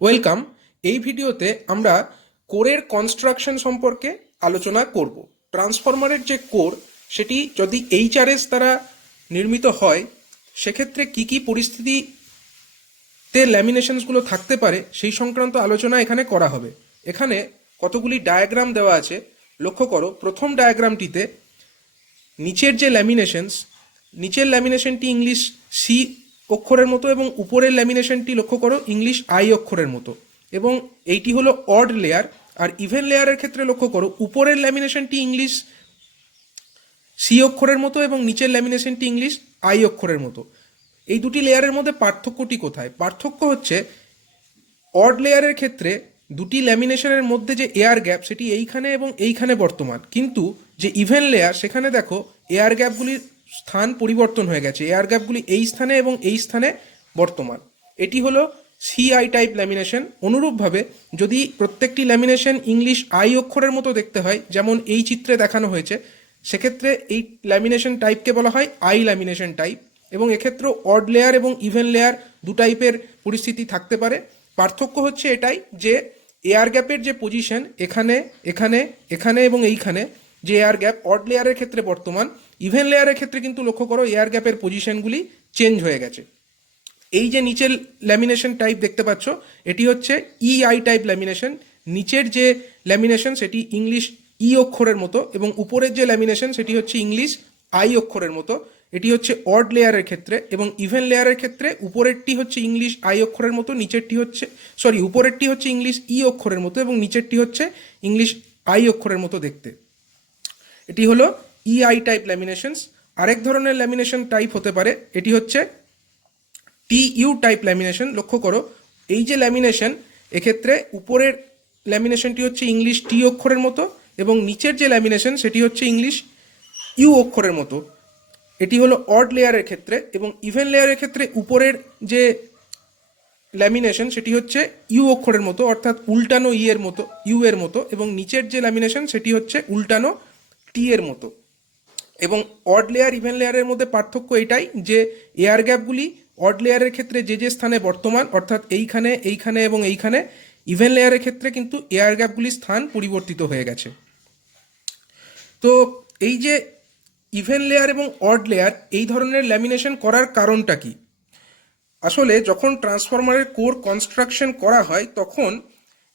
Welcome. এই ভিডিওতে আমরা কোরের কনস্ট্রাকশন সম্পর্কে আলোচনা করব। ট্রান্সফরমারের যে কোর, সেটি যদি এইচআরএস দ্বারা নির্মিত হয় সেক্ষেত্রে কি কি পরিস্থিতিতে ল্যামিনেশনসগুলো থাকতে পারে সেই সংক্রান্ত আলোচনা এখানে করা হবে। এখানে কতগুলি ডায়াগ্রাম দেওয়া আছে, লক্ষ্য করো। প্রথম ডায়াগ্রামটিতে নিচের যে ল্যামিনেশনস, নিচের ল্যামিনেশনটি ইংলিশ সি অক্ষরের মতো এবং উপরের ল্যামিনেশনটি লক্ষ্য করো ইংলিশ আই অক্ষরের মতো, এবং এইটি হলো অড লেয়ার। আর ইভেন লেয়ারের ক্ষেত্রে লক্ষ্য করো উপরের ল্যামিনেশনটি ইংলিশ সি অক্ষরের মতো এবং নিচের ল্যামিনেশনটি ইংলিশ আই অক্ষরের মতো। এই দুটি লেয়ারের মধ্যে পার্থক্যটি কোথায়? পার্থক্য হচ্ছে অড লেয়ারের ক্ষেত্রে দুটি ল্যামিনেশনের মধ্যে যে এয়ার গ্যাপ সেটি এইখানে এবং এইখানে বর্তমান, কিন্তু যে ইভেন লেয়ার সেখানে দেখো এয়ার গ্যাপগুলির স্থান পরিবর্তন হয়ে গেছে, এয়ার গ্যাপগুলি এই স্থানে এবং এই স্থানে বর্তমান। এটি হলো সিআই টাইপ ল্যামিনেশন। অনুরূপভাবে যদি প্রত্যেকটি ল্যামিনেশন ইংলিশ আই অক্ষরের মতো দেখতে হয়, যেমন এই চিত্রে দেখানো হয়েছে, সেক্ষেত্রে এই ল্যামিনেশন টাইপকে বলা হয় আই ল্যামিনেশন টাইপ। এবং এক্ষেত্রেও অড লেয়ার এবং ইভেন লেয়ার দু টাইপের পরিস্থিতি থাকতে পারে। পার্থক্য হচ্ছে এটাই যে এয়ার গ্যাপের যে পজিশন এখানে, এখানে, এখানে এবং এইখানে যে এয়ার গ্যাপ অড লেয়ারের ক্ষেত্রে বর্তমান, ইভেন লেয়ারের ক্ষেত্রে কিন্তু লক্ষ্য করো এয়ার গ্যাপের পজিশনগুলি চেঞ্জ হয়ে গেছে। এই যে নিচের ল্যামিনেশন টাইপ দেখতে পাচ্ছ, এটি হচ্ছে ইআই টাইপ ল্যামিনেশন। নিচের যে ল্যামিনেশন সেটি ইংলিশ ই অক্ষরের মতো এবং উপরের যে ল্যামিনেশন সেটি হচ্ছে ইংলিশ আই অক্ষরের মতো। এটি হচ্ছে অড লেয়ারের ক্ষেত্রে, এবং ইভেন লেয়ারের ক্ষেত্রে উপরেরটি হচ্ছে ইংলিশ আই অক্ষরের মতো, নিচেরটি হচ্ছে উপরেরটি হচ্ছে ইংলিশ ই অক্ষরের মতো এবং নিচেরটি হচ্ছে ইংলিশ আই অক্ষরের মতো দেখতে। এটি হলো ইআই টাইপ ল্যামিনেশনস। আরেক ধরনের ল্যামিনেশন টাইপ হতে পারে, এটি হচ্ছে টিইউ টাইপ ল্যামিনেশন। লক্ষ্য করো এই যে ল্যামিনেশন, এক্ষেত্রে উপরের ল্যামিনেশনটি হচ্ছে ইংলিশ টি অক্ষরের মতো এবং নিচের যে ল্যামিনেশন সেটি হচ্ছে ইংলিশ ইউ অক্ষরের মতো। এটি হলো অড লেয়ারের ক্ষেত্রে, এবং ইভেন লেয়ারের ক্ষেত্রে উপরের যে ল্যামিনেশন সেটি হচ্ছে ইউ অক্ষরের মতো, অর্থাৎ উল্টানো ই এর মতো, ইউ এর মতো, এবং নিচের যে ল্যামিনেশন সেটি হচ্ছে উল্টানো টি এর মতো। এবং অড লেয়ার ইভেন লেয়ারের মধ্যে পার্থক্য এটাই যে এয়ার গ্যাপগুলি অড লেয়ারের ক্ষেত্রে যে যে স্থানে বর্তমান, অর্থাৎ এইখানে, এইখানে এবং এইখানে, ইভেন লেয়ারের ক্ষেত্রে কিন্তু এয়ার গ্যাপগুলির স্থান পরিবর্তিত হয়ে গেছে। তো এই যে ইভেন লেয়ার এবং অড লেয়ার এই ধরনের ল্যামিনেশন করার কারণটা কি? আসলে যখন ট্রান্সফরমারের কোর কনস্ট্রাকশন করা হয় তখন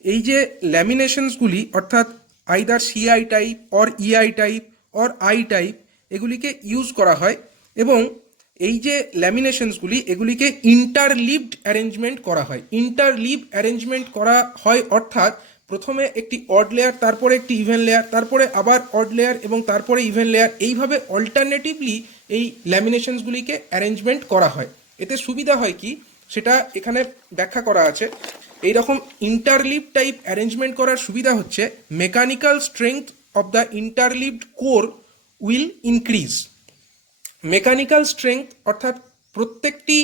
এই যে ল্যামিনেশনসগুলি, অর্থাৎ either CI type or EI type or I type, এগুলিকে ইউজ করা হয়। এবং এই যে ল্যামিনেশনসগুলি এগুলিকে ইন্টারলিভড অ্যারেঞ্জমেন্ট করা হয়। ইন্টারলিভ অ্যারেঞ্জমেন্ট করা হয় অর্থাৎ প্রথমে একটি অড লেয়ার, তারপরে একটি ইভেন লেয়ার, তারপরে আবার অড লেয়ার এবং তারপরে ইভেন লেয়ার, এইভাবে অল্টারনেটিভলি এই ল্যামিনেশনসগুলিকে অ্যারেঞ্জমেন্ট করা হয়। এতে সুবিধা হয় কি সেটা এখানে ব্যাখ্যা করা আছে। এই রকম ইন্টারলিভ টাইপ অ্যারেঞ্জমেন্ট করার সুবিধা হচ্ছে mechanical strength of the interleaved core will increase. Mechanical strength অর্থাৎ প্রত্যেকটি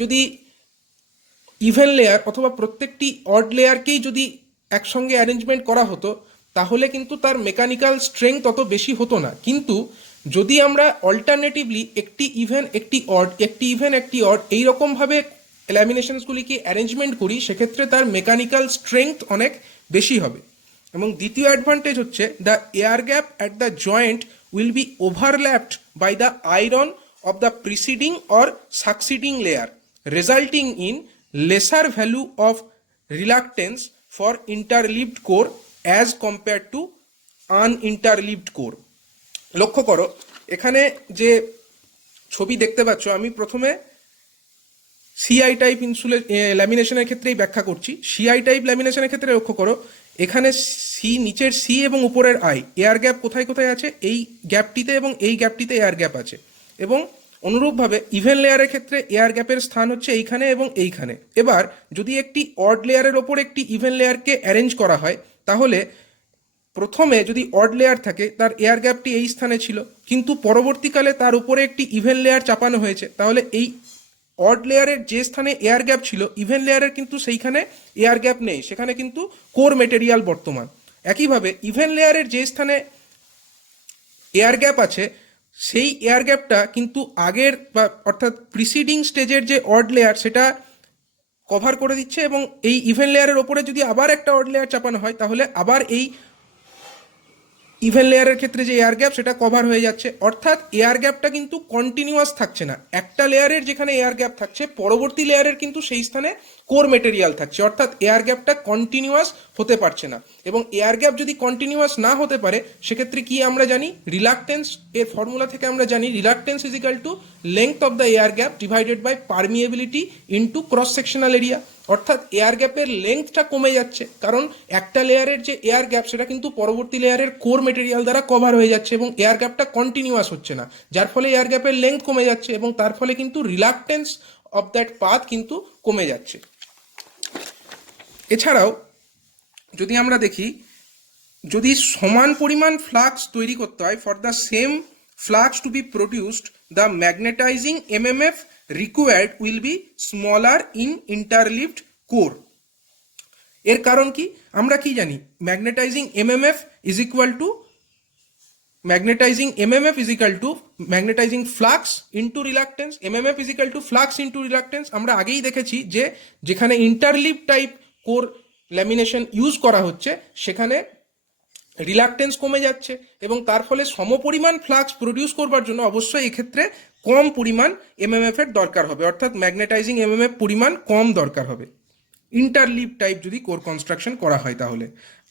যদি ইভেন লেয়ার অথবা প্রত্যেকটি অড লেয়ারকেই যদি একসঙ্গে অ্যারেঞ্জমেন্ট করা হতো তাহলে কিন্তু তার মেকানিক্যাল স্ট্রেংথ অত বেশি হতো না। কিন্তু যদি আমরা অল্টারনেটিভলি একটি ইভেন একটি অড, একটি ইভেন একটি অড, এইরকমভাবে ল্যামিনেশনসগুলিকে অ্যারেঞ্জমেন্ট করি সেক্ষেত্রে তার মেকানিক্যাল স্ট্রেংথ অনেক বেশি হবে। এবং দ্বিতীয় অ্যাডভান্টেজ হচ্ছে the air gap at the joint will be overlapped by the iron of the preceding or succeeding layer, resulting in lesser value of reluctance for interleaved core as compared to uninterleaved core. লক্ষ্য করো এখানে যে ছবি দেখতে পাচ্ছ, আমি প্রথমে CI type ল্যামিনেশনের ক্ষেত্রেই ব্যাখ্যা করছি। সিআই টাইপ ল্যামিনেশনের ক্ষেত্রে লক্ষ্য করো এখানে সি, নিচের সি এবং উপরের আই, এয়ার গ্যাপ কোথায় কোথায় আছে? এই গ্যাপটিতে এবং এই গ্যাপটিতে এয়ার গ্যাপ আছে। এবং অনুরূপভাবে ইভেন লেয়ারের ক্ষেত্রে এয়ার গ্যাপের স্থান হচ্ছে এইখানে এবং এইখানে। এবার যদি একটি অড লেয়ারের ওপর একটি ইভেন লেয়ারকে অ্যারেঞ্জ করা হয় তাহলে প্রথমে যদি অড লেয়ার থাকে তার এয়ার গ্যাপটি এই স্থানে ছিল, কিন্তু পরবর্তীকালে তার উপরে একটি ইভেন লেয়ার চাপানো হয়েছে, তাহলে এই অড লেয়ারের যে স্থানে এয়ার গ্যাপ ছিল ইভেন লেয়ারের কিন্তু সেইখানে এয়ার গ্যাপ নেই, সেখানে কিন্তু কোর মেটেরিয়াল বর্তমান। একইভাবে ইভেন লেয়ারের যে স্থানে এয়ার গ্যাপ আছে সেই এয়ার গ্যাপটা কিন্তু আগের বা অর্থাৎ প্রিসিডিং স্টেজের যে অড লেয়ার সেটা কভার করে দিচ্ছে, এবং এই ইভেন লেয়ারের ওপরে যদি আবার একটা অড লেয়ার চাপানো হয় তাহলে আবার এই ইভেন লেয়ারের ক্ষেত্রে যে এয়ার গ্যাপ সেটা কভার হয়ে যাচ্ছে। অর্থাৎ এয়ার গ্যাপটা কিন্তু কন্টিনিউয়াস থাকছে না। একটা লেয়ারের যেখানে এয়ার গ্যাপ থাকছে, পরবর্তী লেয়ারের কিন্তু সেই স্থানে কোর মেটেরিয়াল থাকছে, অর্থাৎ এয়ার গ্যাপটা কন্টিনিউয়াস হতে পারছে না। এবং এয়ার গ্যাপ যদি কন্টিনিউয়াস না হতে পারে সেক্ষেত্রে কি আমরা জানি, রিলাক্টেন্স এর ফর্মুলা থেকে আমরা জানি reluctance is equal to length of the air gap divided by permeability into cross sectional area. অর্থাৎ এয়ার গ্যাপের লেংথটা কমে যাচ্ছে, কারণ একটা লেয়ারের যে এয়ার গ্যাপ সেটা কিন্তু পরবর্তী লেয়ারের কোর মেটেরিয়াল দ্বারা কভার হয়ে যাচ্ছে এবং এয়ার গ্যাপটা কন্টিনিউয়াস হচ্ছে না, যার ফলে এয়ার গ্যাপের লেংথ কমে যাচ্ছে এবং তার ফলে কিন্তু রিলাক্টেন্স অফ দ্যাট পাথ কিন্তু কমে যাচ্ছে। এছাড়াও যদি আমরা দেখি, যদি সমান পরিমাণ ফ্লাক্স তৈরি করতে হয়, for the same flux to be produced the magnetizing MMF required will be smaller in interleaved core. এর কারণ কি, আমরা কি জানি, magnetizing MMF is equal to magnetizing flux into reluctance. MMF is equal to flux into reluctance. আমরা আগেই দেখেছি যে যেখানে interleave type core lamination use করা হচ্ছে সেখানে রিলাক্টেন্স কমে যাচ্ছে এবং তার ফলে সমপরিমাণ ফ্লাক্স প্রডিউস করবার জন্য অবশ্যই এক্ষেত্রে কম পরিমাণ এমএমএফ এর দরকার হবে, অর্থাৎ ম্যাগনেটাইজিং এমএমএফ পরিমাণ কম দরকার হবে ইন্টারলিভ টাইপ যদি কোর কনস্ট্রাকশন করা হয় তাহলে।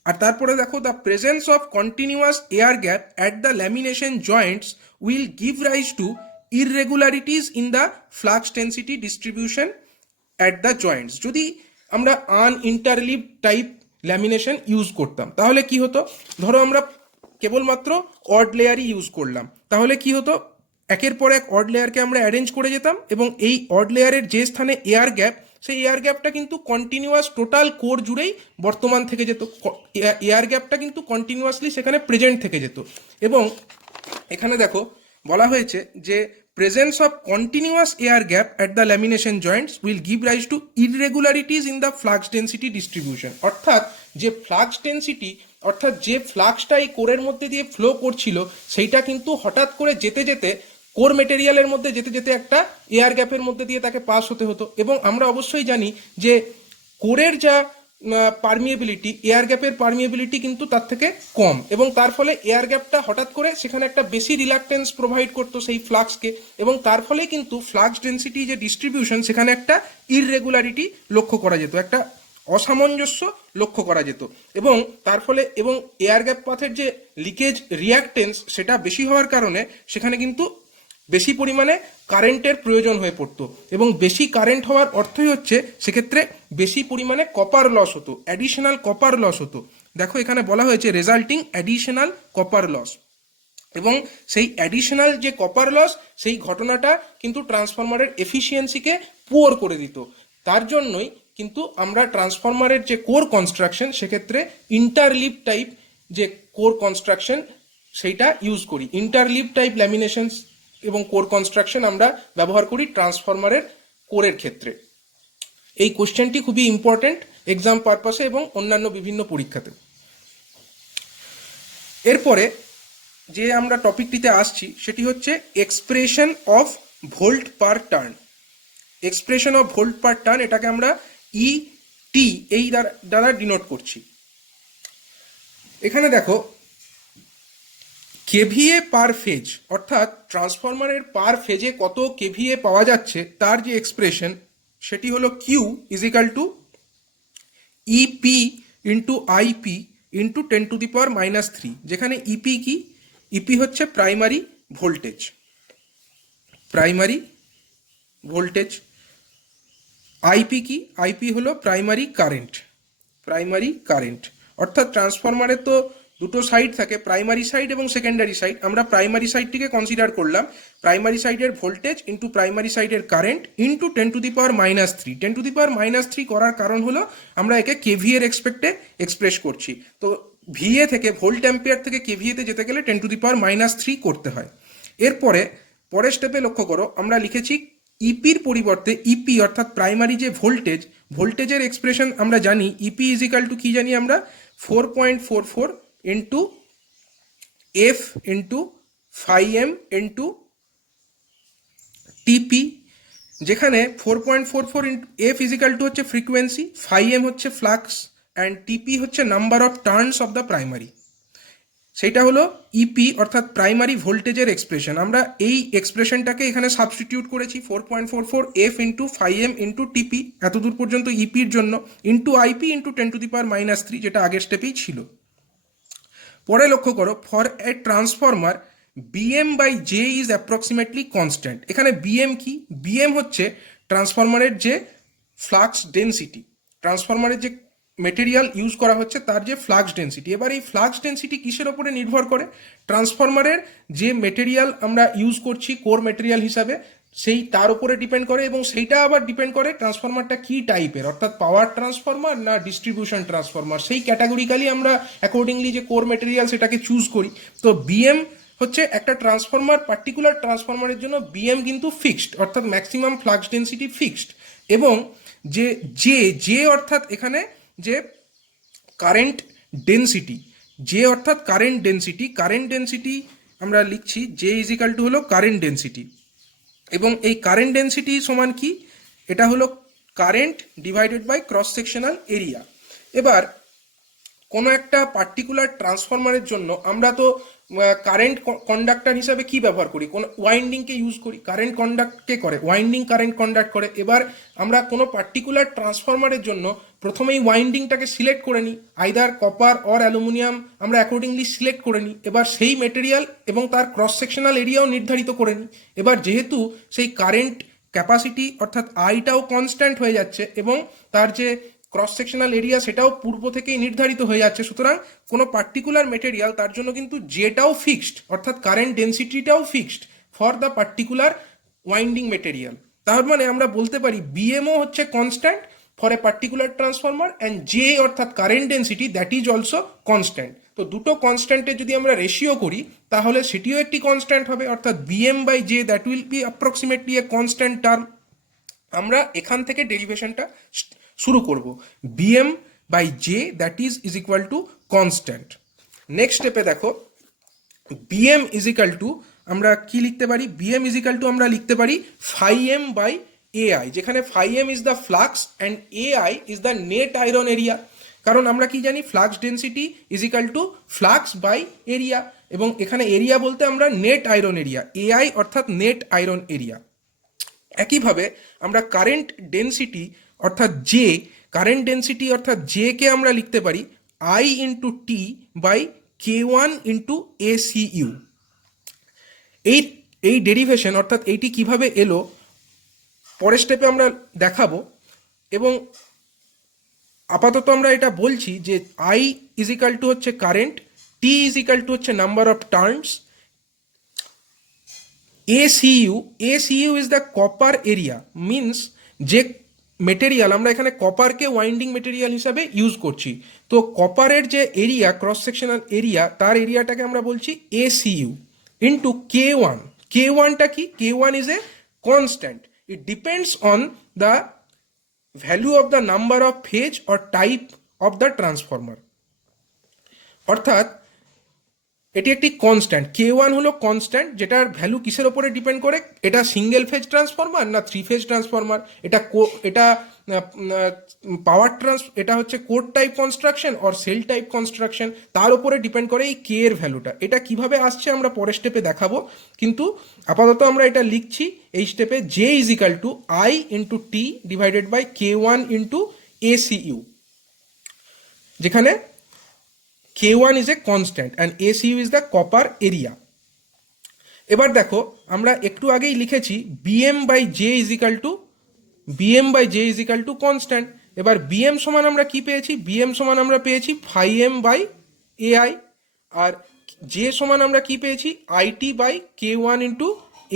আর তারপরে দেখো, the presence of continuous air gap at the lamination joints will give rise to irregularities in the flux density distribution at the joints. যদি আমরা আনইন্টারলিভ টাইপ ল্যামিনেশন ইউজ করতাম তাহলে কি হতো, ধরো আমরা কেবলমাত্র অড লেয়ারই ইউজ করলাম, তাহলে কি হতো, একের পর এক অড লেয়ারকে আমরা অ্যারেঞ্জ করে যেতাম এবং এই অড লেয়ারের যে স্থানে এয়ার গ্যাপ, সেই এয়ার গ্যাপটা কিন্তু কন্টিনিউয়াস টোটাল কোর জুড়েই বর্তমান থেকে যেত, এয়ার গ্যাপটা কিন্তু কন্টিনিউয়াসলি সেখানে প্রেজেন্ট থেকে যেত। এবং এখানে দেখো বলা হয়েছে যে presence of continuous air gap at the lamination joints will give rise to irregularities in the flux density distribution। অর্থাৎ যে ফ্লাক্স ডেন্সিটি, অর্থাৎ যে ফ্লাক্সটা এই কোরের মধ্যে দিয়ে ফ্লো করছিল সেইটা কিন্তু হঠাৎ করে যেতে যেতে কোর মেটেরিয়ালের মধ্যে যেতে যেতে একটা এয়ার গ্যাপের মধ্যে দিয়ে তাকে পাস হতে হতো। এবং আমরা অবশ্যই জানি যে কোরের যা পারমিয়েবিলিটি, এয়ার গ্যাপের পারমিয়েবিলিটি কিন্তু তার থেকে কম এবং তার ফলে এয়ার গ্যাপটা হঠাৎ করে সেখানে একটা বেশি রিলাক্টেন্স প্রোভাইড করতো সেই ফ্লাক্সকে এবং তার ফলে কিন্তু ফ্লাক্স ডেন্সিটি যে ডিস্ট্রিবিউশন সেখানে একটা ইররেগুলারিটি লক্ষ্য করা যেত, একটা অসামঞ্জস্য লক্ষ্য করা যেত এবং তার ফলে এবং এয়ার গ্যাপ পাথের যে লিকেজ রিয়াক্টেন্স সেটা বেশি হওয়ার কারণে সেখানে কিন্তু বেশি পরিমাণে কারেন্টের প্রয়োজন হয়ে পড়তো এবং বেশি কারেন্ট হওয়ার অর্থই হচ্ছে সেক্ষেত্রে বেশি পরিমাণে কপার লস হতো, অ্যাডিশনাল কপার লস হতো। দেখো এখানে বলা হয়েছে রেজাল্টিং অ্যাডিশনাল কপার লস, এবং সেই অ্যাডিশনাল যে কপার লস সেই ঘটনাটা কিন্তু ট্রান্সফরমারের এফিসিয়েন্সিকে পুয়ার করে দিত। তার জন্যই কিন্তু আমরা ট্রান্সফরমারের যে কোর কনস্ট্রাকশন সেক্ষেত্রে ইন্টারলিভ টাইপ যে কোর কনস্ট্রাকশন সেইটা ইউজ করি। ইন্টারলিভ টাইপ ল্যামিনেশন এবং কোর কনস্ট্রাকশন আমরা ব্যবহার করি ট্রান্সফরমারের কোরের ক্ষেত্রে। এই কোশ্চেনটি খুবই ইম্পর্টেন্ট এক্সাম পারপাসে এবং অন্যান্য বিভিন্ন পরীক্ষাতে। এরপরে যে আমরা টপিকটিতে আসছি সেটি হচ্ছে expression of volt per turn. Expression of volt per turn, এটাকে আমরা ইটি এই দ্বারা ডিনোট করছি। এখানে দেখো কেভিএ পার ফেজ, অর্থাৎ ট্রান্সফরমারের পার ফেজে কত কেভিএ পাওয়া যাচ্ছে তার যে এক্সপ্রেশন সেটি হলো Q is equal to EP into IP into 10⁻³ যেখানে ইপি কি, ইপি হচ্ছে প্রাইমারি ভোল্টেজ, আইপি কি, আইপি হলো প্রাইমারি কারেন্ট। অর্থাৎ ট্রান্সফরমারের তো দুটো সাইড থাকে, প্রাইমারি সাইড এবং সেকেন্ডারি সাইড। আমরা প্রাইমারি সাইডটিকে কনসিডার করলাম, প্রাইমারি সাইডের ভোল্টেজ ইন্টু প্রাইমারি সাইডের কারেন্ট ইন্টু 10⁻³ 10⁻³ করার কারণ হলো আমরা একে কেভিএর রেসপেক্টে এক্সপ্রেস করছি। তো ভিএ থেকে ভোল্ট অ্যাম্পিয়ার থেকে কেভিএতে যেতে গেলে 10⁻³ করতে হয়। এরপরে পরের স্টেপে লক্ষ্য করো, আমরা লিখেছি ইপির পরিবর্তে ইপি অর্থাৎ প্রাইমারি যে ভোল্টেজের এক্সপ্রেশন আমরা জানি ইপি ইজ ইকাল টু কি জানি আমরা 4.44 into F into 5M into টিপি যেখানে 4.44 এফ ইজিক্যাল টু হচ্ছে ফ্রিকোয়েন্সি, ফাই এম হচ্ছে ফ্লাক্স অ্যান্ড টিপি হচ্ছে number of turns of the primary. সেটা হলো ইপি অর্থাৎ প্রাইমারি ভোল্টেজের এক্সপ্রেশন। আমরা এই এক্সপ্রেশনটাকে এখানে সাবস্টিটিউট করেছি 4.44 F into phi M into TP, এতদূর পর্যন্ত ইপির জন্য, ইন্টু আইপি ইন্টু 10⁻³ যেটা আগের স্টেপেই ছিল। পরে লক্ষ্য করো, for a transformer BM by J is approximately constant. এখানে বিএম কি? বিএম হচ্ছে ট্রান্সফরমারের যে ফ্লাক্স ডেন্সিটি, ট্রান্সফরমারের যে মেটেরিয়াল ইউজ করা হচ্ছে তার যে ফ্লাক্স ডেন্সিটি। এবার এই ফ্লাক্স ডেন্সিটি কিসের ওপরে নির্ভর করে? ট্রান্সফরমারের যে মেটেরিয়াল আমরা ইউজ করছি কোর মেটেরিয়াল হিসাবে, সেই তার উপরে ডিপেন্ড করে, এবং সেইটা আবার ডিপেন্ড করে ট্রান্সফরমারটা কি টাইপের, অর্থাৎ পাওয়ার ট্রান্সফরমার না ডিস্ট্রিবিউশন ট্রান্সফরমার। সেই ক্যাটাগরিক্যালি আমরা অ্যাকর্ডিংলি যে কোর মেটেরিয়াল সেটাকে চুজ করি। তো বিএম হচ্ছে একটা ট্রান্সফরমার, পার্টিকুলার ট্রান্সফরমারের জন্য বিএম কিন্তু ফিক্সড, অর্থাৎ ম্যাক্সিমাম ফ্লাক্স ডেন্সিটি ফিক্সড। এবং যে জে জে অর্থাৎ এখানে যে কারেন্ট ডেন্সিটি, জে অর্থাৎ কারেন্ট ডেন্সিটি, কারেন্ট ডেন্সিটি আমরা লিখছি জে ইজিক্যাল টু হলো কারেন্ট ডেন্সিটি। এবং এই কারেন্ট ডেন্সিটি সমান কি? এটা হলো current divided by cross sectional area. এবার কোনো একটা পার্টিকুলার ট্রান্সফরমারের জন্য আমরা তো কারেন্ট কন্ডাক্টর হিসাবে কি ব্যবহার করি? কোনো ওয়াইন্ডিংকে ইউজ করি। কারেন্ট কন্ডাক্টকে করে ওয়াইন্ডিং, কারেন্ট কন্ডাক্ট করে। এবার আমরা কোনো পার্টিকুলার ট্রান্সফরমারের জন্য প্রথমেই ওয়াইন্ডিংটাকে সিলেক্ট করে নিই, আইদার কপার অর অ্যালুমিনিয়াম আমরা অ্যাকর্ডিংলি সিলেক্ট করে নিই। এবার সেই মেটেরিয়াল এবং তার ক্রস সেকশনাল এরিয়াও নির্ধারিত করে নিই। এবার যেহেতু সেই কারেন্ট ক্যাপাসিটি অর্থাৎ আইটাও কনস্ট্যান্ট হয়ে যাচ্ছে এবং তার যে ক্রস সেকশনাল এরিয়া সেটাও পূর্ব থেকেই নির্ধারিত হয়ে যাচ্ছে, সুতরাং কোনো পার্টিকুলার মেটেরিয়াল তার জন্য কিন্তু জেটাও ফিক্সড, অর্থাৎ কারেন্ট ডেন্সিটিটাও fixed for the particular winding material. তার মানে আমরা বলতে পারি বিএমও হচ্ছে constant for a particular transformer and J অর্থাৎ current density that is also constant. তো দুটো কনস্ট্যান্টের যদি আমরা রেশিও করি তাহলে সেটিও একটি কনস্ট্যান্ট হবে, অর্থাৎ BM by J that will be approximately a constant term. আমরা এখান থেকে ডেরিভেশনটা শুরু করব, BM by J that is equal to constant. Next স্টেপে দেখো, বিএম ইজ ইকাল টু আমরা কি লিখতে পারি? বিএম ইজ ইকাল টু আমরা লিখতে পারি ফাই এম বাই এআই, যেখানে phi M is the flux and AI is the net iron area. কারণ আমরা কি জানি? Flux density is equal to flux by area, এবং এখানে এরিয়া বলতে আমরা নেট আয়রন এরিয়া, এআই অর্থাৎ নেট আয়রন এরিয়া। একইভাবে আমরা কারেন্ট ডেন্সিটি অর্থাৎ জে, কারেন্ট ডেন্সিটি অর্থাৎ জে কে আমরা লিখতে পারি I into T by K1 into ACU। এই ডেরিভেশন অর্থাৎ এইটি কিভাবে এলো পরের স্টেপে আমরা দেখাবো। এবং আপাতত আমরা এটা বলছি যে আই ইজ ইকাল টু হচ্ছে current, T is equal to হচ্ছে number of turns, ACU is the copper area, means যে মেটেরিয়াল আমরা এখানে কপারকে ওয়াইন্ডিং মেটেরিয়াল হিসাবে ইউজ করছি, তো কপারের যে এরিয়া ক্রস সেকশনাল এরিয়া তার এরিয়াটাকে আমরা বলছি ACU ইন্টু K1। K1টা কি? K1 is a constant, it depends on the value of the number of phase or type of the transformer. অর্থাৎ এটি একটি কনস্ট্যান্ট, K1 হলো কনস্ট্যান্ট, যেটার ভ্যালু কিসের ওপরে ডিপেন্ড করে? এটা সিঙ্গেল ফেজ ট্রান্সফরমার না 3 ফেজ ট্রান্সফরমার, এটা পাওয়ার এটা হচ্ছে core type construction or sell type construction, তার উপরে ডিপেন্ড করে এই কে এর ভ্যালুটা। এটা কিভাবে আসছে আমরা পরের স্টেপে দেখাবো, কিন্তু আপাতত আমরা এটা লিখছি এই স্টেপে J is equal to I into T divided by K1 into ACU, যেখানে K1 is a constant and ACU is the copper area। এবার দেখো আমরা একটু আগেই লিখেছি BM by J is equal to constant। এবার BM সমান আমরা কি পেয়েছি? BM সমান আমরা পেয়েছি phi m by AI, R J সমান আমরা কি পেয়েছি? IT by K1 into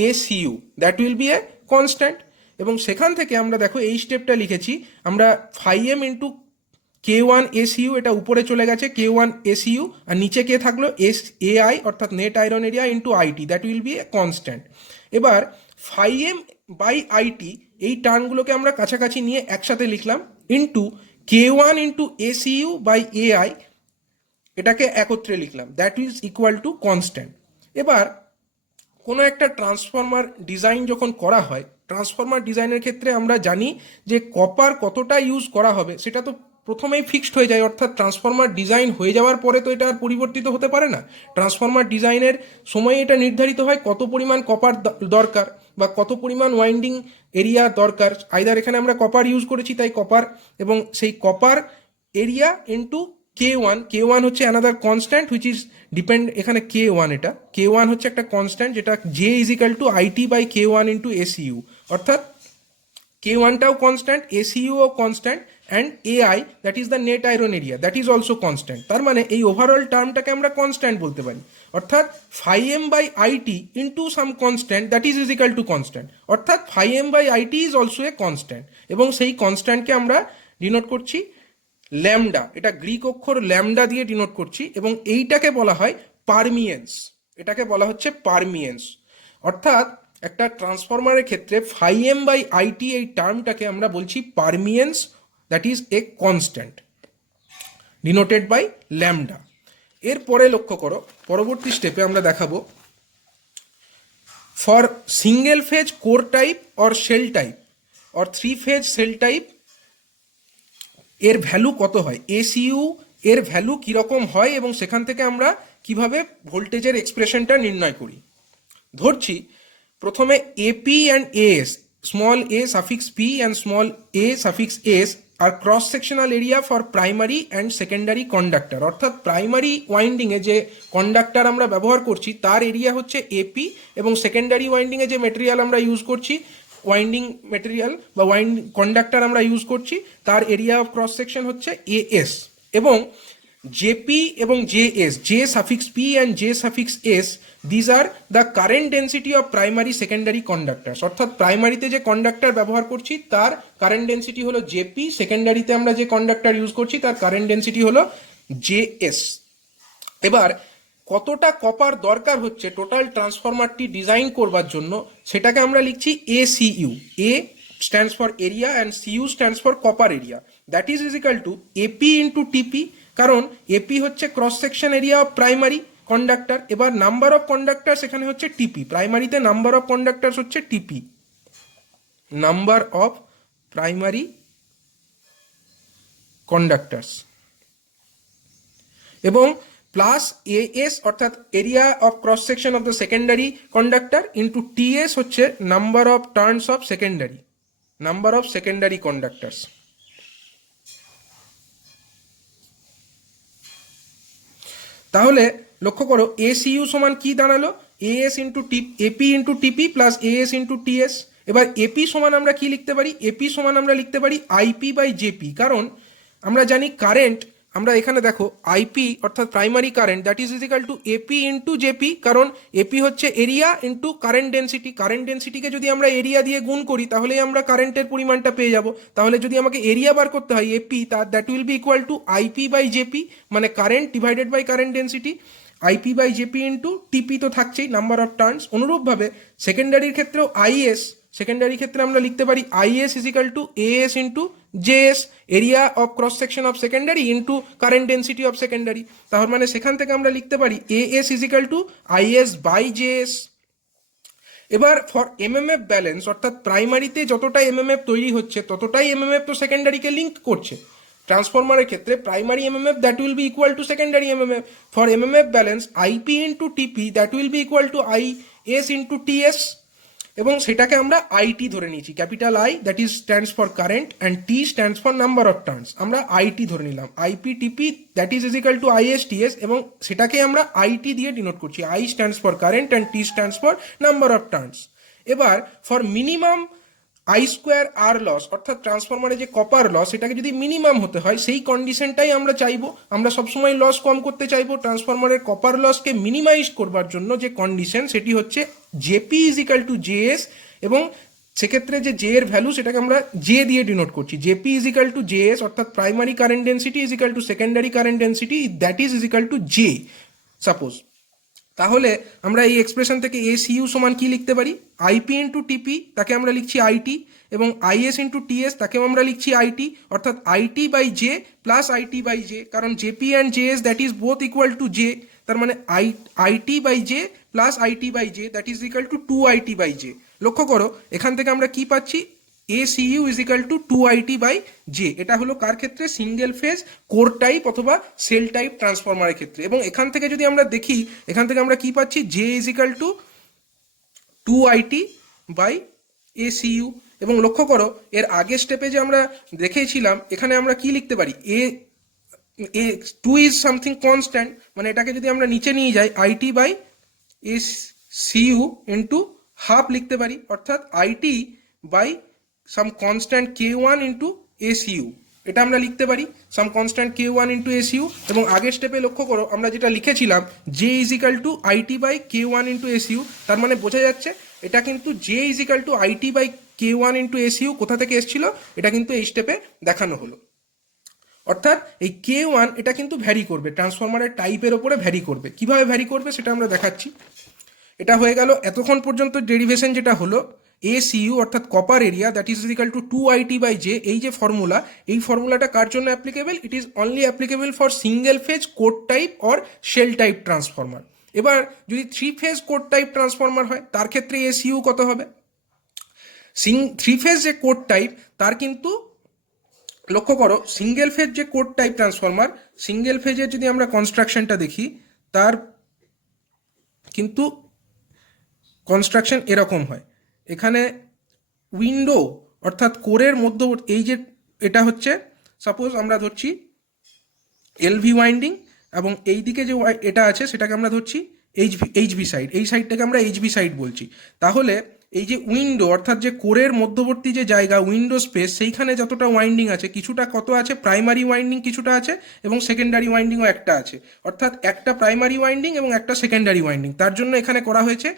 ACU, that will be a constant। এবং সেখান থেকে আমরা দেখো এই স্টেপটা লিখেছি আমরা phi m into K1 ACU, এটা উপরে চলে গেছে K1 ACU, আর নিচে কে থাকলো? AI অর্থাৎ net iron area into IT, that will be a constant. এবার ফাই এম বাই আইটি এই টার্মগুলোকে আমরা কাছাকাছি নিয়ে একসাথে লিখলাম into K1 into ACU by AI, এটাকে একত্রে লিখলাম, that is equal to constant. এবার কোনো একটা ট্রান্সফরমার ডিজাইন যখন করা হয়, ট্রান্সফরমার ডিজাইনের ক্ষেত্রে আমরা জানি যে কপার কতটা ইউজ করা হবে সেটা তো প্রথমেই ফিক্সড হয়ে যায়, অর্থাৎ ট্রান্সফরমার ডিজাইন হয়ে যাওয়ার পরে তো এটা আর পরিবর্তিত হতে পারে না। ট্রান্সফরমার ডিজাইনের সময় এটা নির্ধারিত হয় কত পরিমাণ কপার দরকার বা কত পরিমাণ ওয়াইন্ডিং এরিয়া দরকার। আইদার এখানে আমরা কপার ইউজ করেছি তাই কপার, এবং সেই কপার এরিয়া ইন্টু K1 হচ্ছে another constant which is depend, এখানে K1 এটা K1 হচ্ছে একটা কনস্ট্যান্ট যেটা J is equal to IT by K1 into ACU, অর্থাৎ K1টাও কনস্ট্যান্ট, ACUও constant, and AI that is the net iron area that is also constant. তার মানে এই ওভারঅল টার্মটাকে আমরা কনস্ট্যান্ট বলতে পারি, অর্থাৎ φm by IT into some constant that is equal to constant, অর্থাৎ φm by IT is also a constant, এবং সেই কনস্ট্যান্টকে আমরা ডিনোট করছি ল্যামডা, এটা গ্রিক অক্ষর ল্যামডা দিয়ে ডিনোট করছি, এবং এইটাকে বলা হয় পারমিয়েন্স, এটাকে বলা হচ্ছে পারমিয়েন্স। অর্থাৎ একটা ট্রান্সফরমারের ক্ষেত্রে φm বাই IT এই টার্মটাকে আমরা বলছি permeance that is a constant denoted by lambda. এরপরে লক্ষ্য করো, পরবর্তী স্টেপে আমরা দেখাবো for single phase core type or shell type or 3 phase shell type এর ভ্যালু কত হয়, ACU এর ভ্যালু কীরকম হয়, এবং সেখান থেকে আমরা কিভাবে ভোল্টেজের এক্সপ্রেশনটা নির্ণয় করি। ধরছি প্রথমে AP and AS, small a suffix p and small a suffix s are cross sectional area for primary and secondary conductor, অর্থাৎ প্রাইমারি ওয়াইন্ডিংয়ে যে কন্ডাক্টর আমরা ব্যবহার করছি তার এরিয়া হচ্ছে AP, এবং সেকেন্ডারি ওয়াইন্ডিংয়ে যে মেটেরিয়াল আমরা ইউজ করছি, ওয়াইন্ডিং মেটেরিয়াল বা কন্ডাক্টর আমরা ইউজ করছি, তার এরিয়া অফ ক্রস সেকশন হচ্ছে AS, এবং JP এবং JS, J suffix P and J suffix S, these are the current density of primary secondary conductors, অর্থাৎ প্রাইমারিতে যে কন্ডাক্টর ব্যবহার করছি তার কারেন্ট ডেন্সিটি হলো JP, সেকেন্ডারিতে আমরা যে কন্ডাক্টর ইউজ করছি তার কারেন্ট ডেন্সিটি হলো JS। এবার কতটা কপার দরকার হচ্ছে টোটাল ট্রান্সফরমারটি ডিজাইন করবার জন্য সেটাকে আমরা লিখছি ACU, A stands for area and CU stands for copper area, that is equal to AP into TP, কারণ AP হচ্ছে cross section area of primary conductor, এবার নাম্বার অফ কন্ডাক্টরস এখানে হচ্ছে TP, প্রাইমারিতে নাম্বার অফ কন্ডাক্টরস হচ্ছে TP, নাম্বার অফ প্রাইমারি কন্ডাক্টরস, এবং plus AS অর্থাৎ area of cross section of the secondary conductor into TS হচ্ছে number of turns of secondary, number of secondary কন্ডাক্টরস। তাহলে লক্ষ্য করো ACU সমান কি দাঁড়ালো, AS into AP into TP plus AS into TS। এবার AP সমান আমরা কি লিখতে পারি, AP সমান আমরা লিখতে পারি IP বাই JP, কারণ আমরা জানি কারেন্ট, আমরা এখানে দেখো IP অর্থাৎ primary current that is is equal to AP into JP, কারণ AP হচ্ছে area into current density, current ডেন্সিটিকে যদি আমরা এরিয়া দিয়ে গুণ করি তাহলেই আমরা কারেন্টের পরিমাণটা পেয়ে যাব। তাহলে যদি আমাকে এরিয়া বার করতে হয় AP, that will be equal to IP by JP, মানে current divided by current density, IP by JP into TP তো থাকছেই নাম্বার অফ টার্নস। অনুরূপভাবে সেকেন্ডারির ক্ষেত্রেও IS, সেকেন্ডারি ক্ষেত্রে আমরা লিখতে পারি IS is equal to AS into JS, area of cross section of secondary into current density of secondary, তার মানে সেখান থেকে আমরা লিখতে পারি AS is equal to IS by JS। এবার ফর MMF ব্যালেন্স, অর্থাৎ প্রাইমারিতে যতটা MMF তৈরি হচ্ছে ততটাই MMF তো সেকেন্ডারিকে লিঙ্ক করছে, ট্রান্সফরমারের ক্ষেত্রে primary MMF that will be equal to secondary MMF, for MMF balance IP into TP that will be equal to IS into TS, এবং সেটাকে আমরা IT ধরে নিয়েছি, capital I that is stands for current and T stands for number of turns, আমরা IT ধরে নিলাম, IP TP that is is equal to IS TS, এবং সেটাকে আমরা IT দিয়ে ডিনোট করছি, I stands for current and T stands for number of turns. এবার for minimum I square R loss, অর্থাৎ ট্রান্সফরমারে যে কপার লস সেটাকে যদি মিনিমাম হতে হয় সেই কন্ডিশনটাই আমরা চাইবো, আমরা সবসময় লস কম করতে চাইবো, ট্রান্সফরমারের কপার লসকে মিনিমাইজ করবার জন্য যে কন্ডিশন সেটি হচ্ছে JP is equal two JS, এবং সেক্ষেত্রে যে J এর ভ্যালু সেটাকে আমরা J দিয়ে ডিনোট করছি, JP is equal two JS, অর্থাৎ primary current density is equal to secondary current density that is equal two J suppose. তাহলে আমরা এই এক্সপ্রেশন থেকে ACU সমান কি লিখতে পারি, IP ইন্টু TP তাকে আমরা লিখছি IT, এবং IS ইন্টু TS তাকেও আমরা লিখছি IT, অর্থাৎ IT by J plus IT by J, কারণ JP and JS that is both equal to J, তার মানে IT by J plus IT by J that is equal to 2IT by J. লক্ষ্য করো এখান থেকে আমরা কি পাচ্ছি, ACU is equal to 2IT by J. এটা হলো কার ক্ষেত্রে, সিঙ্গেল ফেজ কোর টাইপ অথবা সেল টাইপ ট্রান্সফরমারের ক্ষেত্রে। এবং এখান থেকে যদি আমরা দেখি, এখান থেকে আমরা কি পাচ্ছি, J is equal to 2IT by ACU। এবং লক্ষ্য করো এর আগের স্টেপে যে আমরা দেখেছিলাম, এখানে আমরা কি লিখতে পারি, টু ইজ সামথিং কনস্ট্যান্ট, মানে এটাকে যদি আমরা নিচে নিয়ে যাই, IT by ACU into half লিখতে পারি, অর্থাৎ IT by some constant K1 into ACU, এটা আমরা লিখতে পারি সাম কনস্ট্যান্ট K1 ইন্টু ACU। এবং আগের স্টেপে লক্ষ্য করো আমরা যেটা লিখেছিলাম, J is equal to IT by K1 into ACU, তার মানে বোঝা যাচ্ছে এটা কিন্তু J is equal to IT by K1 into ACU কোথা থেকে এসেছিল, এটা কিন্তু এই স্টেপে দেখানো হলো। অর্থাৎ এই K1 এটা কিন্তু ভ্যারি করবে, ট্রান্সফরমারের টাইপের ওপরে ভ্যারি করবে। কিভাবে ভ্যারি করবে সেটা আমরা দেখাচ্ছি। এটা হয়ে গেল এতক্ষণ পর্যন্ত ডেরিভেশন, যেটা হলো ACU অর্থাৎ copper area that is equal to 2IT by J. এই যে ফর্মুলা, এই ফর্মুলাটা কার জন্য applicable, it is only applicable for single phase core type or shell type transformer. এবার যদি 3 ফেজ কোর টাইপ ট্রান্সফরমার হয় তার ক্ষেত্রে ACU কত হবে, 3 ফেজ যে কোর টাইপ তার কিন্তু লক্ষ্য করো, সিঙ্গেল ফেজ যে কোর টাইপ ট্রান্সফরমার, সিঙ্গেল ফেজের যদি আমরা কনস্ট্রাকশনটা দেখি, তার কিন্তু কনস্ট্রাকশন এরকম হয়। এখানে উইন্ডো অর্থাৎ কোরের মধ্যবর্তী, এই যে এটা হচ্ছে সাপোজ আমরা ধরছি এলভি ওয়াইন্ডিং, এবং এই দিকে যে এটা আছে সেটাকে আমরা ধরছি এইচভি সাইড, এই সাইডটাকে আমরা এইচভি সাইড বলছি। তাহলে এই যে উইন্ডো অর্থাৎ যে কোরের মধ্যবর্তী যে জায়গা, উইন্ডো স্পেস, সেইখানে যতটা ওয়াইন্ডিং আছে, কিছুটা কত আছে, প্রাইমারি ওয়াইন্ডিং কিছুটা আছে এবং সেকেন্ডারি ওয়াইন্ডিংও একটা আছে, অর্থাৎ একটা প্রাইমারি ওয়াইন্ডিং এবং একটা সেকেন্ডারি ওয়াইন্ডিং। তার জন্য এখানে করা হয়েছে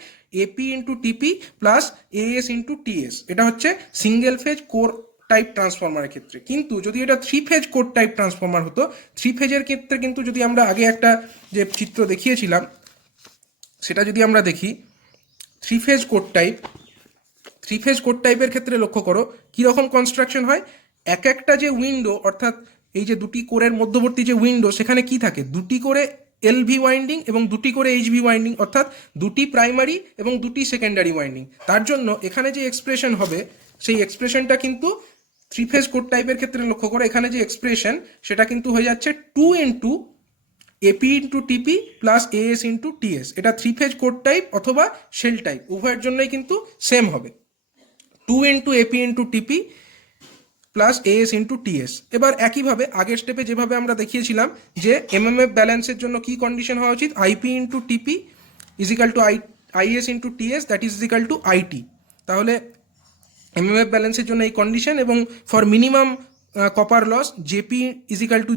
AP into TP plus AS into T S. এটা হচ্ছে সিঙ্গেল ফেজ কোর টাইপ ট্রান্সফরমারের ক্ষেত্রে। কিন্তু যদি এটা 3 ফেজ কোর টাইপ ট্রান্সফরমার হতো, 3 ফেজের ক্ষেত্রে কিন্তু যদি আমরা আগে একটা যে চিত্র দেখিয়েছিলাম সেটা যদি আমরা দেখি, 3 ফেজ কোর টাইপের ক্ষেত্রে লক্ষ্য করো কীরকম কনস্ট্রাকশন হয়। একটা যে উইন্ডো অর্থাৎ এই যে দুটি কোরের মধ্যবর্তী যে উইন্ডো, সেখানে কি থাকে, দুটি করে এলভি ওয়াইন্ডিং এবং দুটি করে এইচভি ওয়াইন্ডিং, অর্থাৎ দুটি প্রাইমারি এবং দুটি সেকেন্ডারি ওয়াইন্ডিং। তার জন্য এখানে যে এক্সপ্রেশন হবে সেই এক্সপ্রেশনটা কিন্তু 3 ফেজ কোর টাইপের ক্ষেত্রে লক্ষ্য করো, এখানে যে এক্সপ্রেশন সেটা কিন্তু হয়ে যাচ্ছে 2 into AP into TP plus AS into T S. এটা 3 ফেজ কোর টাইপ অথবা শেল টাইপ উভয়ের জন্যই কিন্তু সেম হবে, 2 into AP into TP plus AS into T S. এবার একইভাবে আগের স্টেপে যেভাবে আমরা দেখিয়েছিলাম যে এমএমএফ ব্যালেন্সের জন্য কি কন্ডিশন হওয়া উচিত, IP into TP is equal to IS into TS that is is equal to IT. তাহলে এমএমএফ ব্যালেন্সের জন্য এই কন্ডিশন, এবং for minimum copper loss JP is equal to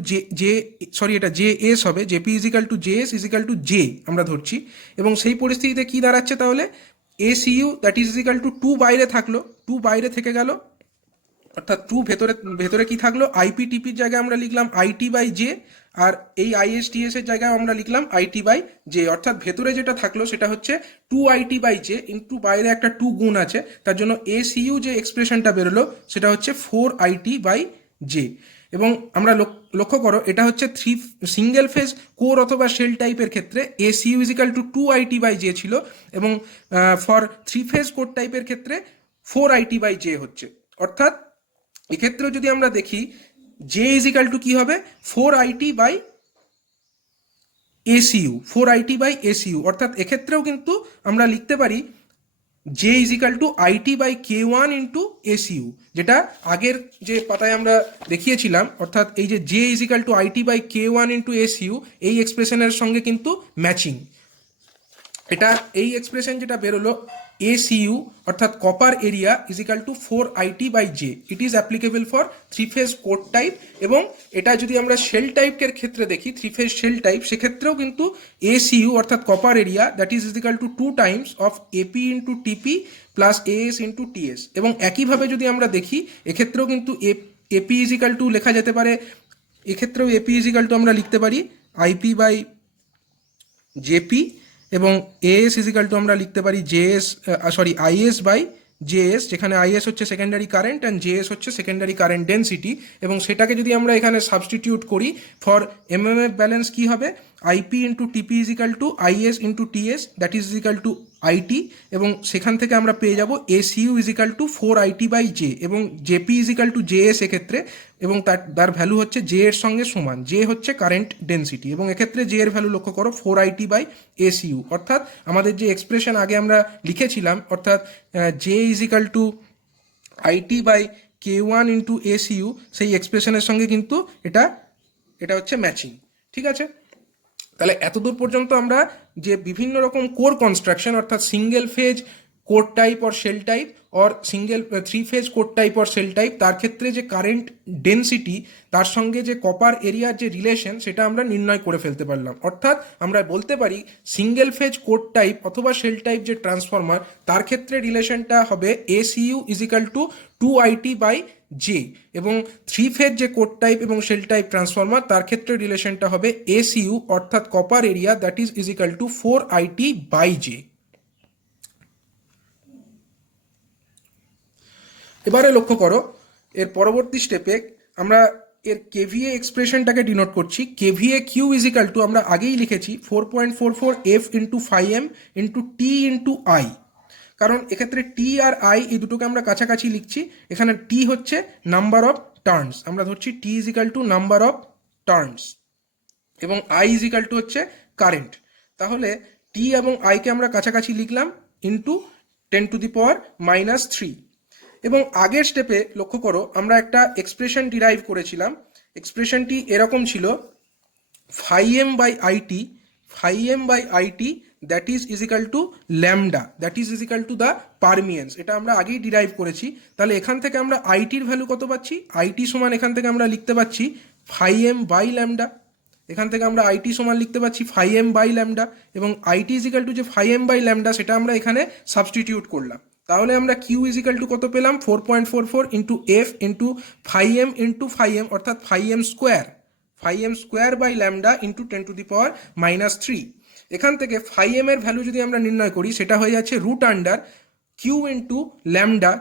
এটা জে এস হবে, JP is equal to J S is equal to J আমরা ধরছি। এবং সেই পরিস্থিতিতে কি দাঁড়াচ্ছে তাহলে, ACU that is is equal to 2 বাইরে থাকলো, 2 বাইরে থেকে গেল, অর্থাৎ 2 ভেতরে কি থাকলো, আইপি টিপির জায়গায় আমরা লিখলাম আইটি বাই জে, আর এই আইএসটিএস এর জায়গায় আমরা লিখলাম আইটি বাই জে। অর্থাৎ ভেতরে যেটা থাকলো সেটা হচ্ছে 2IT বাই জে ইন্টু বাইরে একটা 2 গুণ আছে, তার জন্য ACU যে এক্সপ্রেশনটা বেরোলো সেটা হচ্ছে 4IT বাই জে। এবং আমরা লক্ষ্য করো এটা হচ্ছে সিঙ্গেল ফেজ কোর অথবা শেল টাইপের ক্ষেত্রে ACU is equal to 2IT by J ছিল, এবং ফর 3 ফেজ কোর টাইপের ক্ষেত্রে 4IT বাই জে হচ্ছে। অর্থাৎ এক্ষেত্রেও যদি আমরা দেখি জে ইজিক্যাল টু কি হবে, 4IT by ACU, 4IT by ACU। অর্থাৎ এক্ষেত্রেও কিন্তু আমরা লিখতে পারি J is equal to IT by K1 into ACU, যেটা আগের যে পাতায় আমরা দেখিয়েছিলাম। অর্থাৎ এই যে J is equal to IT by K1 into ACU এই এক্সপ্রেশনের সঙ্গে কিন্তু ম্যাচিং। এটা এই এক্সপ্রেশন যেটা বেরোলো ACU অর্থাৎ copper area is equal to 4IT by J, it is applicable for 3 phase core type. এবং এটা যদি আমরা শেল টাইপের ক্ষেত্রে দেখি, 3 ফেজ শেল টাইপ, সেক্ষেত্রেও কিন্তু ACU অর্থাৎ copper area that is is equal to 2 times of AP into TP plus AS into TS. এবং একইভাবে যদি আমরা দেখি এক্ষেত্রেও কিন্তু এপি ইজিক্যাল টু লেখা যেতে পারে, এক্ষেত্রেও এপি ইজিক্যাল টু আমরা লিখতে পারি আইপি বাই জেপি, এবং এএস ইজিক্যাল টু আমরা লিখতে পারি আইএস বাই জেএস, যেখানে আইএস হচ্ছে সেকেন্ডারি কারেন্ট অ্যান্ড জেএস হচ্ছে সেকেন্ডারি কারেন্ট ডেন্সিটি, এবং সেটাকে যদি আমরা এখানে সাবস্টিটিউট করি ফর এমএমএফ ব্যালেন্স কি হবে, IP into TP is equal to IS into TS that is equal to IT, এবং সেখান থেকে আমরা পেয়ে যাব SU is equal to 4IT by J, এবং JP is equal to JS এক্ষেত্রে, এবং তার ভ্যালু হচ্ছে জে এর সঙ্গে সমান, জে হচ্ছে কারেন্ট ডেন্সিটি, এবং এক্ষেত্রে জে এর ভ্যালু লক্ষ্য করো 4IT বাই এসইউ, অর্থাৎ আমাদের যে এক্সপ্রেশন আগে আমরা লিখেছিলাম, অর্থাৎ J is equal to IT by K1 into SU, সেই এক্সপ্রেশনের সঙ্গে কিন্তু এটা হচ্ছে ম্যাচিং। ঠিক আছে, তাহলে এতদূর পর্যন্ত আমরা যে বিভিন্ন রকম কোর কনস্ট্রাকশন, অর্থাৎ single phase core type or shell type or single 3 phase core type or shell type, তার ক্ষেত্রে যে কারেন্ট ডেন্সিটি তার সঙ্গে যে কপার এরিয়ার যে রিলেশন সেটা আমরা নির্ণয় করে ফেলতে পারলাম। অর্থাৎ আমরা বলতে পারি সিঙ্গেল ফেজ কোর টাইপ অথবা শেল টাইপ যে ট্রান্সফরমার, তার ক্ষেত্রে রিলেশনটা হবে SU is equal to 2IT by J, এবং 3 ফেজ যে কোর টাইপ এবং শেল টাইপ ট্রান্সফরমার, তার ক্ষেত্রে রিলেশনটা হবে এসইউ অর্থাৎ copper area that is equal to 4IT by J. এবারে লক্ষ্য করো, এর পরবর্তী স্টেপে আমরা এর কেভিএ এক্সপ্রেশনটাকে ডিনোট করছি। KVA Q is equal to আমরা আগেই লিখেছি 4.44 F into 5M into T into I, কারণ এক্ষেত্রে টি আর আই এই দুটোকে আমরা কাছাকাছি লিখছি। এখানে টি হচ্ছে নাম্বার অফ টার্নস, আমরা ধরছি T is equal to number of turns, এবং আই ইজ ইকাল টু হচ্ছে কারেন্ট। তাহলে টি এবং আইকে আমরা কাছাকাছি লিখলাম ইন্টু 10⁻³ এবং আগের স্টেপে লক্ষ্য করো আমরা একটা এক্সপ্রেশন ডিরাইভ করেছিলাম। এক্সপ্রেশনটি এরকম ছিল 5M by IT that is equal to lambda that is equal to the permeance. এটা আমরা আগেই ডিরাইভ করেছি। তাহলে এখান থেকে আমরা আইটির ভ্যালু কত পাচ্ছি, আইটি সমান এখান থেকে আমরা লিখতে পাচ্ছি 5M বাই ল্যামডা, এখান থেকে আমরা আইটি সমান লিখতে পাচ্ছি 5M বাই ল্যামডা, এবং আইটি ইজ ইকাল টু যে 5M বাই ল্যামডা সেটা আমরা এখানে সাবস্টিটিউট করলাম। তাহলে আমরা কিউ ইজ ইকাল টু কত পেলাম, 4.44 ইন্টু এফ ইন্টু 5M অর্থাৎ 5M square by lambda into 10⁻³ এখান থেকে 5M এর ভ্যালু যদি আমরা নির্ণয় করি সেটা হয়ে যাচ্ছে root under Q into lambda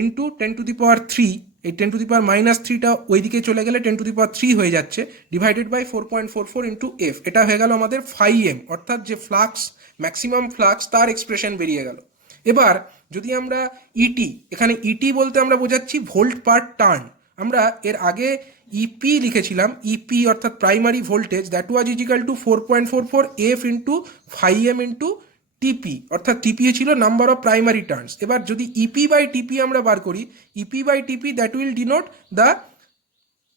into 10⁻³ এই 10⁻³ ওইদিকে চলে গেলে 10⁻³ হয়ে যাচ্ছে, ডিভাইডেড বাই 4.44 ইন্টু এফ। এটা হয়ে গেল আমাদের 5M, অর্থাৎ যে ফ্লাক্স ম্যাক্সিমাম ফ্লাক্স তার এক্সপ্রেশন বেরিয়ে গেল। এবার যদি আমরা ইটি, এখানে ইটি বলতে আমরা বোঝাচ্ছি ভোল্ট পার টার্ন। আমরা এর আগে ইপি লিখেছিলাম, ইপি অর্থাৎ primary voltage, that was is equal two 4.44 F into 5M into টিপি, অর্থাৎ টিপি ছিল নাম্বার অফ প্রাইমারি টার্নস। এবার যদি ইপি বাই টিপি আমরা বার করি, ইপি বাই টিপি that will denote the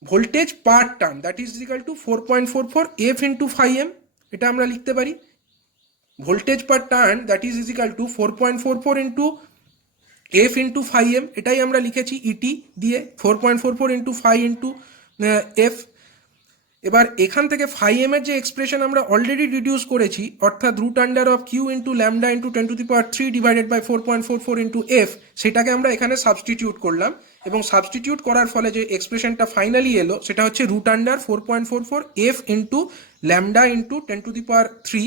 voltage per turn that is equal two 4.44 F into 5M। এটা আমরা লিখতে পারি voltage per turn that is equal two 4.44 into F into 5M, এটাই আমরা লিখেছি ইটি দিয়ে 4.44 ইন্টু 5 ইন্টু এফ। এবার এখান থেকে 5M এর যে এক্সপ্রেশন আমরা অলরেডি রিডিউস করেছি, অর্থাৎ root under of Q into lambda into 10⁻³ divided by 4.44 into F, সেটাকে আমরা এখানে সাবস্টিটিউট করলাম, এবং সাবস্টিটিউট করার ফলে যে এক্সপ্রেশনটা ফাইনালি এলো সেটা হচ্ছে root under 4.44 F into lambda into 10⁻³,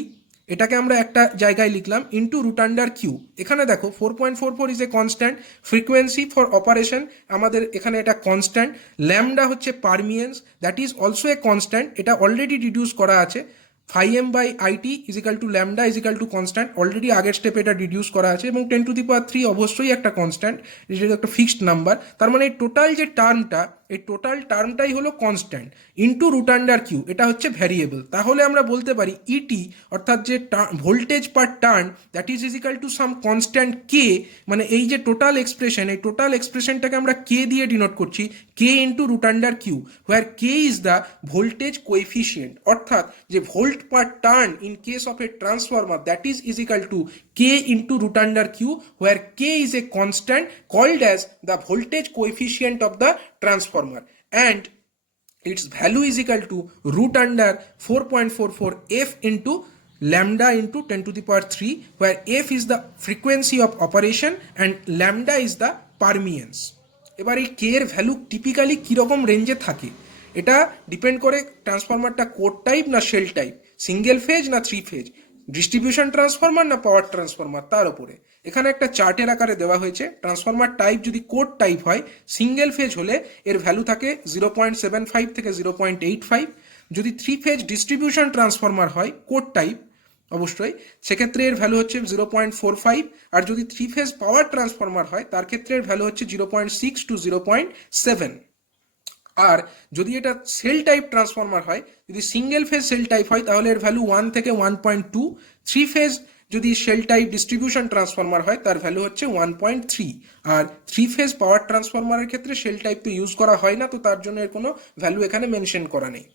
এটাকে আমরা একটা জায়গায় লিখলাম ইন্টু রুট আন্ডার কিউ। এখানে দেখো 4.44 is a constant, frequency for operation আমাদের এখানে এটা কনস্ট্যান্ট, ল্যামডা হচ্ছে permeance that is also a constant, এটা অলরেডি রিডিউস করা আছে। 5M by it is equal to lambda is equal to constant, already আগের স্টেপে এটা রিডিউস করা আছে, এবং 10⁻³ অবশ্যই একটা কনস্ট্যান্ট, যেটা একটা ফিক্সড নাম্বার। তার মানে এই টোটাল যে টার্মটা, এই টোটাল টার্মটাই হলো constant into root under Q, এটা হচ্ছে ভ্যারিয়েবল। তাহলে আমরা বলতে পারি ইটি অর্থাৎ যে voltage per turn that is equal to some constant K, মানে এই যে টোটাল এক্সপ্রেশন, এই টোটাল এক্সপ্রেশনটাকে আমরা কে দিয়ে ডিনোট করছি, K into root under Q, where K is the voltage coefficient, অর্থাৎ যে volt per turn in case of a transformer that is equal to K into root under Q, where K is a constant called as the voltage coefficient of the transformer, and its value is equal to root under 4.44 F into lambda into 10⁻³, where F is the frequency of operation and lambda is the permeance. এবার এই K এর value typically কীরকম রেঞ্জে থাকে এটা depend করে ট্রান্সফরমারটা core type না shell type, single phase না 3 ফেজ, ডিস্ট্রিবিউশন ট্রান্সফরমার না পাওয়ার ট্রান্সফরমার, তার উপরে। এখানে একটা চার্টের আকারে দেওয়া হয়েছে। ট্রান্সফরমার টাইপ যদি কোর টাইপ হয়, সিঙ্গেল ফেজ হলে এর ভ্যালু থাকে 0.75 থেকে 0.85। যদি 3 ফেজ ডিস্ট্রিবিউশন ট্রান্সফরমার হয় কোর টাইপ অবশ্যই, সেক্ষেত্রে এর ভ্যালু হচ্ছে 0.45। আর যদি 3 ফেজ পাওয়ার ট্রান্সফরমার হয় তার ক্ষেত্রে এর ভ্যালু হচ্ছে 0.6 টু 0.7। আর যদি এটা সেল টাইপ ট্রান্সফরমার হয়, যদি সিঙ্গেল ফেজ সেল টাইপ হয় তাহলে এর ভ্যালু 1 থেকে 1.2। 3 ফেজ যদি সেল টাইপ ডিস্ট্রিবিউশন ট্রান্সফরমার হয় তার ভ্যালু হচ্ছে 1.3। আর 3 ফেজ পাওয়ার ট্রান্সফরমারের ক্ষেত্রে সেল টাইপ তো ইউজ করা হয় না, তো তার জন্য এর কোনো ভ্যালু এখানে মেনশন করা নেই।